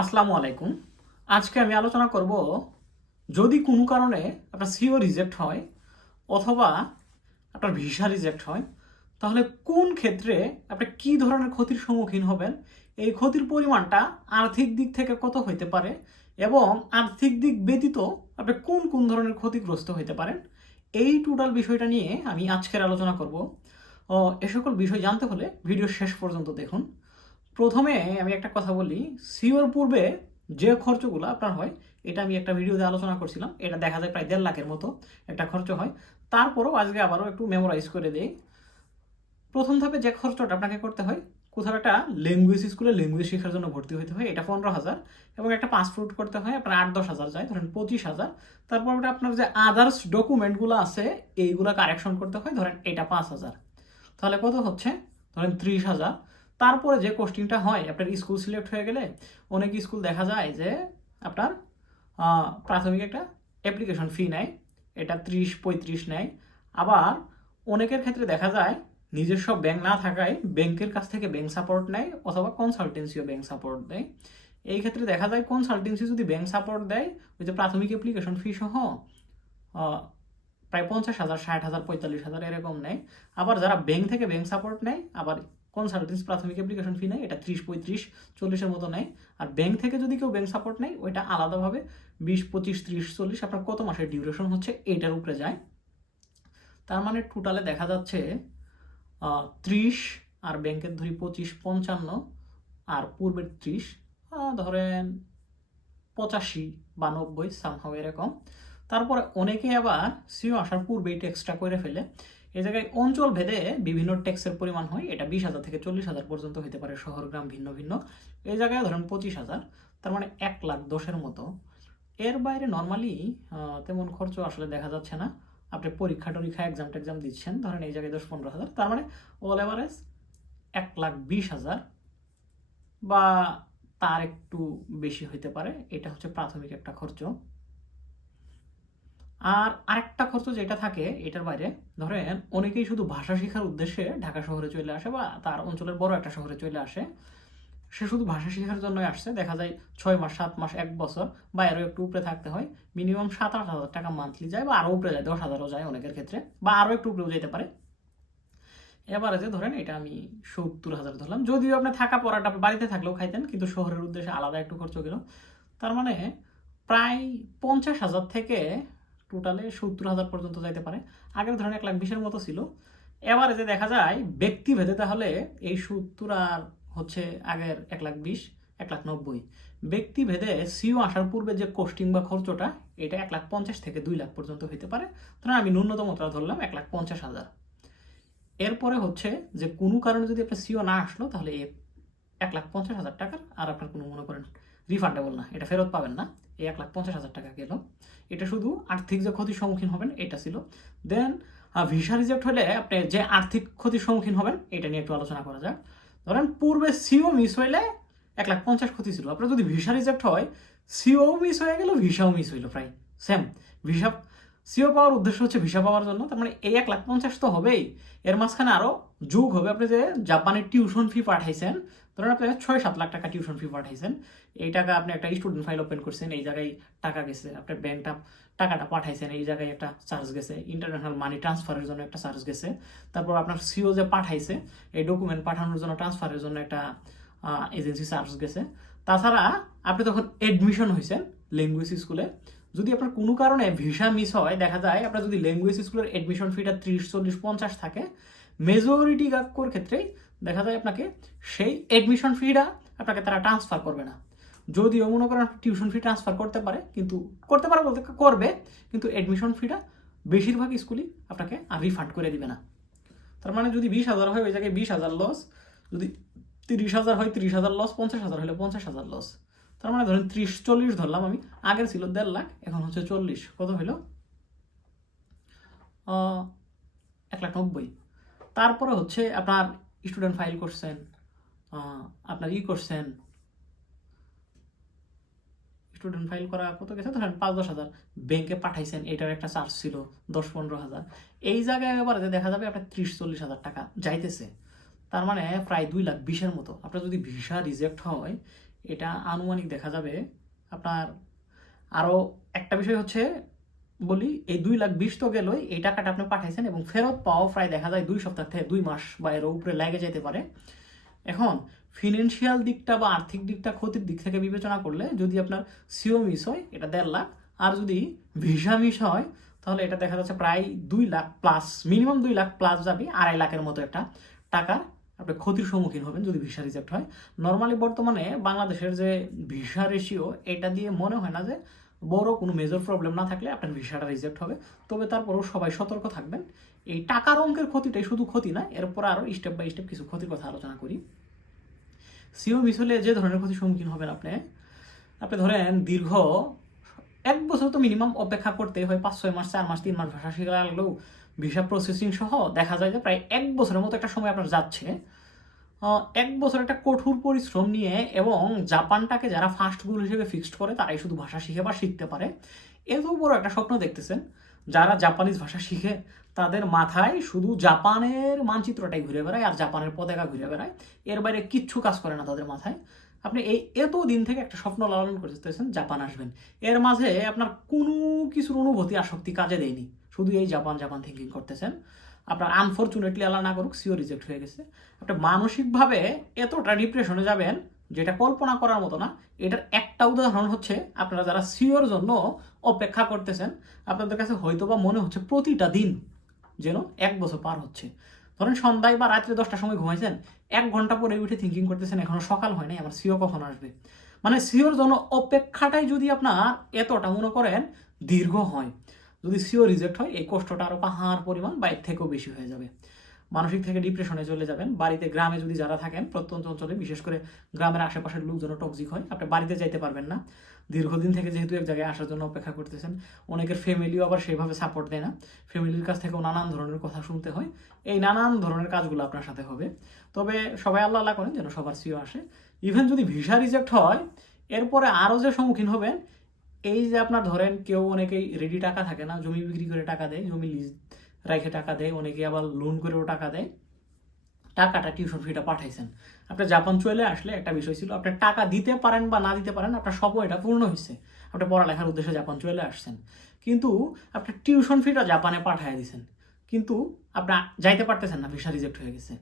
আসসালামু আলাইকুম। আজকে আমি আলোচনা করব যদি কোনো কারণে আপনার সিও রিজেক্ট হয় অথবা আপনার ভিসা রিজেক্ট হয় তাহলে কোন ক্ষেত্রে আপনি কি ধরনের ক্ষতির সম্মুখীন হবেন, এই ক্ষতির পরিমাণটা আর্থিক দিক থেকে কত হইতে পারে এবং আর্থিক দিক ব্যতীত আপনি কোন কোন ধরনের ক্ষতিগ্রস্ত হইতে পারেন, এই টোটাল বিষয়টা নিয়ে আমি আজকের আলোচনা করব। এ সকল বিষয় জানতে হলে ভিডিও শেষ পর্যন্ত দেখুন। প্রথমে আমি একটা কথা বলি, সিওর পূর্বে যে খরচগুলো আপনার হয় এটা আমি একটা ভিডিওতে আলোচনা করছিলাম, এটা দেখা যায় প্রায় 1.5 লাখের মতো একটা খরচ হয়। তারপরও আজকে আবারও একটু মেমোরাইজ করে দেই। প্রথম ধাপে যে খরচটা আপনাকে করতে হয়, কোথাও একটা ল্যাঙ্গুয়েজ স্কুলে ল্যাঙ্গুয়েজ শেখার জন্য ভর্তি হতে হয়, এটা 15,000, এবং একটা পাসপোর্ট করতে হয় আপনার 8-10 হাজার যায়, ধরেন 25,000। তারপর আপনার যে আদার্স ডকুমেন্টগুলো আছে এইগুলো কারেকশন করতে হয়, ধরেন এটা 5,000। তাহলে কত হচ্ছে, ধরেন 30,000। তারপরে যে কোশ্চিনটা হয় আপনার স্কুল সিলেক্ট হয়ে গেলে অনেক স্কুল দেখা যায় যে আপনার প্রাথমিক একটা অ্যাপ্লিকেশন ফি নেয়, এটা 30-35 নেয়। আবার অনেকের ক্ষেত্রে দেখা যায় নিজস্ব ব্যাংক না থাকায় ব্যাংকের কাছ থেকে ব্যাংক সাপোর্ট নেয় অথবা কনসালটেন্সিও ব্যাংক সাপোর্ট দেয়। এই ক্ষেত্রে দেখা যায় কনসালটেন্সি যদি ব্যাংক সাপোর্ট দেয়, ওই যে প্রাথমিক অ্যাপ্লিকেশন ফি সহ প্রায় 50,000, 60,000, 45,000 এরকম নেয়। আবার যারা ব্যাংক থেকে ব্যাংক সাপোর্ট নেয়, আবার কনসালটেন্সি প্রাথমিক অ্যাপ্লিকেশন ফি নেয়, এটা 30-35-40-এর মতো নেয়। আর ব্যাংক থেকে যদি কেউ ব্যাংক সাপোর্ট নেয় ওইটা আলাদাভাবে 20-25-30-40 আপনার কত মাসের ডিউরেশন হচ্ছে এইটার উপরে যায়। তার মানে টোটালে দেখা যাচ্ছে 30, আর ব্যাংকের ধরি 25-55, আর পূর্বের 30, ধরেন 85 বা 90 সামহাও এরকম। তারপরে অনেকে আবার সিও আসার পূর্বেই ট্যাক্সটা করে ফেলে। এই জায়গায় অঞ্চল ভেদে বিভিন্ন ট্যাক্সের পরিমাণ হয়, এটা 20,000 থেকে 40,000 পর্যন্ত হতে পারে, শহর গ্রাম ভিন্ন ভিন্ন। এই জায়গায় ধরেন 25,000, তার মানে 1,10,000 মতো। এর বাইরে নর্মালি তেমন খরচ আসলে দেখা যাচ্ছে না। আপনি পরীক্ষা টরীক্ষা এক্সাম টেক্সাম দিচ্ছেন, ধরেন এই জায়গায় 10-15,000, তার মানে অল এভারেজ 1,20,000 বা তার একটু বেশি হইতে পারে। এটা হচ্ছে প্রাথমিক একটা খরচ। আর আরেকটা খরচ যেটা থাকে এটার বাইরে, ধরেন অনেকেই শুধু ভাষা শেখার উদ্দেশ্যে ঢাকা শহরে চলে আসে বা তার অঞ্চলের বড় একটা শহরে চলে আসে। সে শুধু ভাষা শেখার জন্যই আসছে, দেখা যায় 6 মাস, 7 মাস, 1 বছর বা আরও একটু উপরে থাকতে হয়। মিনিমাম 7-8 হাজার টাকা মান্থলি যায় বা আরও উপরে যায়, 10,000ও যায় অনেকের ক্ষেত্রে, বা আরও একটু উপরেও যেতে পারে। এবারে যে ধরেন এটা আমি 70,000 ধরলাম, যদিও আপনি থাকা পড়াটা বাড়িতে থাকলেও খাইতেন, কিন্তু শহরের উদ্দেশ্যে আলাদা একটু খরচ গেল। তার মানে প্রায় 50,000 থেকে টোটালে 70,000 পর্যন্ত যাইতে পারে। আগের ধরেন 1,20,000 মতো ছিল, এবারে যে দেখা যায় ব্যক্তি ভেদে তাহলে এই 70 আর হচ্ছে আগের 1,20,000, 1,90,000। ব্যক্তি ভেদে সিও আসার পূর্বে যে কোস্টিং বা খরচটা, এটা 1,50,000 থেকে 2 লাখ পর্যন্ত হইতে পারে। ধরেন আমি ন্যূনতমটা ধরলাম 1,50,000। এরপরে হচ্ছে যে কোনো কারণে যদি আপনার সিও না আসলো তাহলে 1,50,000 টাকার আর আপনার কোনো মনে করেন রিফান্ডেবল না, এটা ফেরত পাবেন না। এই 1,50,000 টাকা গেল, এটা শুধু আর্থিক যে ক্ষতির সম্মুখীন হবেন এটা ছিল। দেন ভিসা রিজেক্ট হলে আপনি যে আর্থিক ক্ষতির সম্মুখীন হবেন এটা নিয়ে একটু আলোচনা করা যাক। ধরেন পূর্বে সিও মিস হইলে 1,50,000 ক্ষতি ছিল, আপনার যদি ভিসা রিজেক্ট হয় সিও মিস হয়ে গেল, ভিসাও মিস হইলো, প্রায় সেম। ভিসা সিও পাওয়ার উদ্দেশ্য হচ্ছে ভিসা পাওয়ার জন্য, তার মানে এই 1,50,000 তো হবেই, এর মাঝখানে আরও যোগ হবে আপনি যে জাপানের টিউশন ফি পাঠাইছেন। ধরেন আপনি 6-7 লাখ টাকা টিউশন ফি পাঠাইছেন, এই টাকা আপনি একটা স্টুডেন্ট ফাইল ওপেন করছেন, এই জায়গায় টাকা গেছে, আপনার ব্যাংকটা টাকাটা পাঠাইছেন, এই জায়গায় একটা চার্জ গেছে, ইন্টারন্যাশনাল মানি ট্রান্সফারের জন্য একটা চার্জ গেছে। তারপর আপনার সিও যে পাঠাইছে এই ডকুমেন্ট পাঠানোর জন্য ট্রান্সফারের জন্য একটা এজেন্সি চার্জ গেছে। তাছাড়া আপনি তখন এডমিশন হয়েছেন ল্যাঙ্গুয়েজ স্কুলে, যদি আপনার কোনো কারণে ভিসা মিস হয়, দেখা যায় আপনার যদি ল্যাঙ্গুয়েজ স্কুলের এডমিশন ফিটা 30-40-50 থাকে, মেজরিটি কাকুর ক্ষেত্রেই দেখা যায় আপনাকে সেই এডমিশন ফিটা আপনাকে তারা ট্রান্সফার করবে না। যদিও মনে করেন টিউশন ফি ট্রান্সফার করতে পারে, কিন্তু করতে পারে বলতে করবে, কিন্তু এডমিশন ফিটা বেশিরভাগ স্কুলই আপনাকে আর রিফান্ড করে দিবে না। তার মানে যদি 20,000 হয় ওই জায়গায় 20,000 লস, যদি 30,000 হয় 30,000 লস, 50,000 হলে 50,000 লস। তার মানে ধরেন 30-40 ধরলাম আমি, আগের ছিল 1.5 লাখ, এখন হচ্ছে 40, কত হইল 1,90,000। তারপরে হচ্ছে আপনার স্টুডেন্ট ফাইল করছেন, আপনার করছেন, স্টুডেন্ট ফাইল করা কত গেছে, ধরেন 5-10,000, ব্যাংকে পাঠাইছেন, এটার একটা চার্জ ছিল 10-15,000। এই জায়গায় আবার দেখা যাবে আপনার 30-40,000 টাকা যাইতেছে, তার মানে প্রায় 2,20,000 মতো। আপনার যদি ভিসা রিজেক্ট হয় এটা আনুমানিক দেখা যাবে আপনার। আরও একটা বিষয় হচ্ছে বলি, এই 2,20,000 তো গেলই, এই টাকাটা আপনি পাঠাইছেন এবং ফেরত পাওয়া প্রায় দেখা যায় 2 সপ্তাহ থেকে 2 মাস বা এর উপরে লেগে যেতে পারে। এখন ফিনান্সিয়াল দিকটা বা আর্থিক দিকটা ক্ষতির দিক থেকে বিবেচনা করলে যদি আপনার সিও মিস হয় এটা 1.5 লাখ, আর যদি ভিসা মিস হয় তাহলে এটা দেখা যাচ্ছে প্রায় 2 lakh plus, minimum 2 lakh plus যাবে, 2.5 লাখের মতো একটা টাকার আপনি ক্ষতির সম্মুখীন হবেন যদি ভিসা রিজেক্ট হয়। নর্মালি বর্তমানে বাংলাদেশের যে ভিসা রেশিও, এটা দিয়ে মনে হয় না যে বড় কোনো মেজর প্রবলেম না থাকলে আপনার ভিসাটা রিজেক্ট হবে। তবে তারপরেও সবাই সতর্ক থাকবেন। এই টাকার অঙ্কের ক্ষতিটাই শুধু ক্ষতি না, এরপর আরও স্টেপ বাই স্টেপ কিছু ক্ষতির কথা আলোচনা করি। সিও মিস হলে যে ধরনের ক্ষতির সম্মুখীন হবেন আপনি ধরেন দীর্ঘ 1 বছর তো মিনিমাম অপেক্ষা করতে হয়, 5-6 মাস, 4 মাস, 3 মাস ভাষা শেখা লাগলেও ভিসা প্রসেসিং সহ দেখা যায় যে প্রায় 1 বছরের মতো একটা সময় আপনার যাচ্ছে। 1 বছর একটা কঠোর পরিশ্রম নিয়ে, এবং জাপানটাকে যারা ফার্স্ট গোল হিসেবে ফিক্সড করে তারাই শুধু ভাষা শিখে বা শিখতে পারে। এত বড় একটা স্বপ্ন দেখতেছেন। যারা জাপানিজ ভাষা শিখে তাদের মাথায় শুধু জাপানের মানচিত্রটাই ঘুরে বেড়ায় আর জাপানের পতাকা ঘুরে বেড়ায়, এর বাইরে কিচ্ছু কাজ করে না তাদের মাথায়। আপনি এই এত দিন থেকে একটা স্বপ্ন লালন করতেছেন জাপান আসবেন, এর মাঝে আপনার কোনো কিছুর অনুভূতি আসক্তি কাজে দেয়নি, শুধু এই জাপান জাপান থিঙ্কিং করতেছেন। আপনার আনফরচুনেটলি আল্লাহ না করুক সিও রিজেক্ট হয়ে গেছে। আপনি মানসিকভাবে এতটা ডিপ্রেশনে যাবেন যেটা কল্পনা করার মতো না। এটার একটা উদাহরণ হচ্ছে আপনারা যারা সিওর জন্য অপেক্ষা করতেছেন, আপনাদের কাছে হয়তো বা মনে হচ্ছে প্রতিটা দিন যেন 1 বছর পার হচ্ছে। ধরেন সন্ধ্যায় বা রাত্রে 10টার সময় ঘুমাইছেন, 1 ঘন্টা পরে উঠে থিঙ্কিং করতেছেন এখনো সকাল হয় নাই, আমার সিও কখন আসবে। মানে সিওর জন্য অপেক্ষাটাই যদি আপনার এতটা মনে করেন দীর্ঘ হয়, যদি সিও রিজেক্ট হয় এই কষ্টটা আরও পাহাড় পরিমাণ বা এর থেকেও বেশি হয়ে যাবে। মানসিক থেকে ডিপ্রেশনে চলে যাবেন। বাড়িতে গ্রামে যদি যারা থাকেন, প্রত্যন্ত অঞ্চলে বিশেষ করে গ্রামের আশেপাশের লোকজন টক্সিক হয়, আপনি বাড়িতে যাইতে পারবেন না। দীর্ঘদিন থেকে যেহেতু এক জায়গায় আসার জন্য অপেক্ষা করতেছেন, অনেকের ফ্যামিলিও আবার সেভাবে সাপোর্ট দেয় না, ফ্যামিলির কাছ থেকেও নানান ধরনের কথা শুনতে হয়। এই নানান ধরনের কাজগুলো আপনার সাথে হবে। তবে সবাই আল্লাহ আল্লাহ করেন যেন সবার সিও আসে। ইভেন যদি ভিসা রিজেক্ট হয়, এরপরে আরও যে সম্মুখীন হবেন, এই যে আপনার ধরেন কেউ অনেকেই রেডি টাকা থাকে না, জমি বিক্রি করে টাকা দেয়, জমি লিজ রেখে টাকা দেয়, অনেকে আবার লোন করেও টাকা দেয়। টাকাটা টিউশন ফিটা পাঠাইছেন, আপনার জাপান চলে আসলে একটা বিষয় ছিল আপনার টাকা দিতে পারেন বা না দিতে পারেন, আপনার স্বপ্ন এটা পূর্ণ হয়েছে, আপনি পড়ালেখার উদ্দেশ্যে জাপান চলে আসছেন, কিন্তু আপনার টিউশন ফিটা জাপানে পাঠিয়ে দিয়েছেন, কিন্তু আপনার যাইতে পারতেছেন না, ভিসা রিজেক্ট হয়ে গেছে।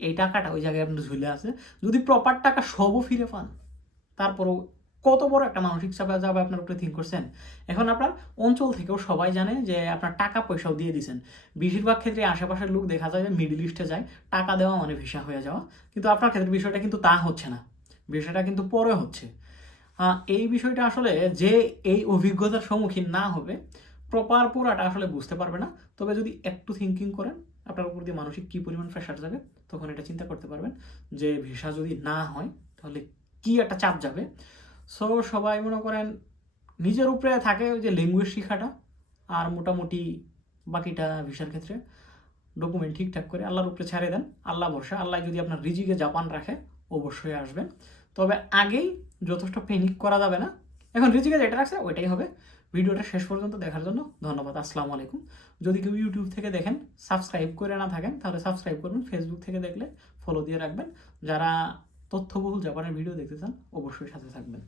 এই টাকাটা ওই জায়গায় আপনার ঝুলে আছে। যদি প্রপার টাকা সবও ফিরে পান, তারপরও কত বড় একটা মানসিক চাপ যাবে আপনার উপরে থিঙ্ক করছেন। এখন আপনার অঞ্চল থেকেও সবাই জানে যে আপনার টাকা পয়সাও দিয়ে দিচ্ছেন। বেশিরভাগ ক্ষেত্রে আশেপাশের লোক দেখা যায় যে মিডল ইস্টে যায়, টাকা দেওয়া মানে ভিসা হয়ে যাওয়া, কিন্তু আপনার ক্ষেত্রে বিষয়টা কিন্তু তা হচ্ছে না, বিষয়টা কিন্তু পরে হচ্ছে। এই বিষয়টা আসলে যে এই অভিজ্ঞতার সম্মুখীন না হবে প্রপার পুরাটা আসলে বুঝতে পারবে না। তবে যদি একটু থিঙ্কিং করেন আপনার উপর দিয়ে মানসিক কী পরিমাণ প্রেশার যাবে, তখন এটা চিন্তা করতে পারবেন যে ভিসা যদি না হয় তাহলে কি একটা চাপ যাবে। সো সবাই মনে করেন নিজের উপরে থাকে ওই যে ল্যাঙ্গুয়েজ শেখাটা, আর মোটামুটি বাকিটা ভিসার ক্ষেত্রে ডকুমেন্ট ঠিকঠাক করে আল্লাহর উপরে ছেড়ে দেন। আল্লাহ ভরসা, আল্লাহ যদি আপনার রিজিকে জাপান রাখে অবশ্যই আসবেন। তবে আগেই যথেষ্ট প্যানিক করা যাবে না। এখন রিজিকে যেটা রাখছে ওইটাই হবে। ভিডিওটা শেষ পর্যন্ত দেখার জন্য ধন্যবাদ। আসসালামু আলাইকুম। যদি কেউ ইউটিউব থেকে দেখেন, সাবস্ক্রাইব করে না থাকেন তাহলে সাবস্ক্রাইব করবেন, ফেসবুক থেকে দেখলে ফলো দিয়ে রাখবেন। যারা তথ্যবহুল জাপানের ভিডিও দেখতে চান অবশ্যই সাথে থাকবেন।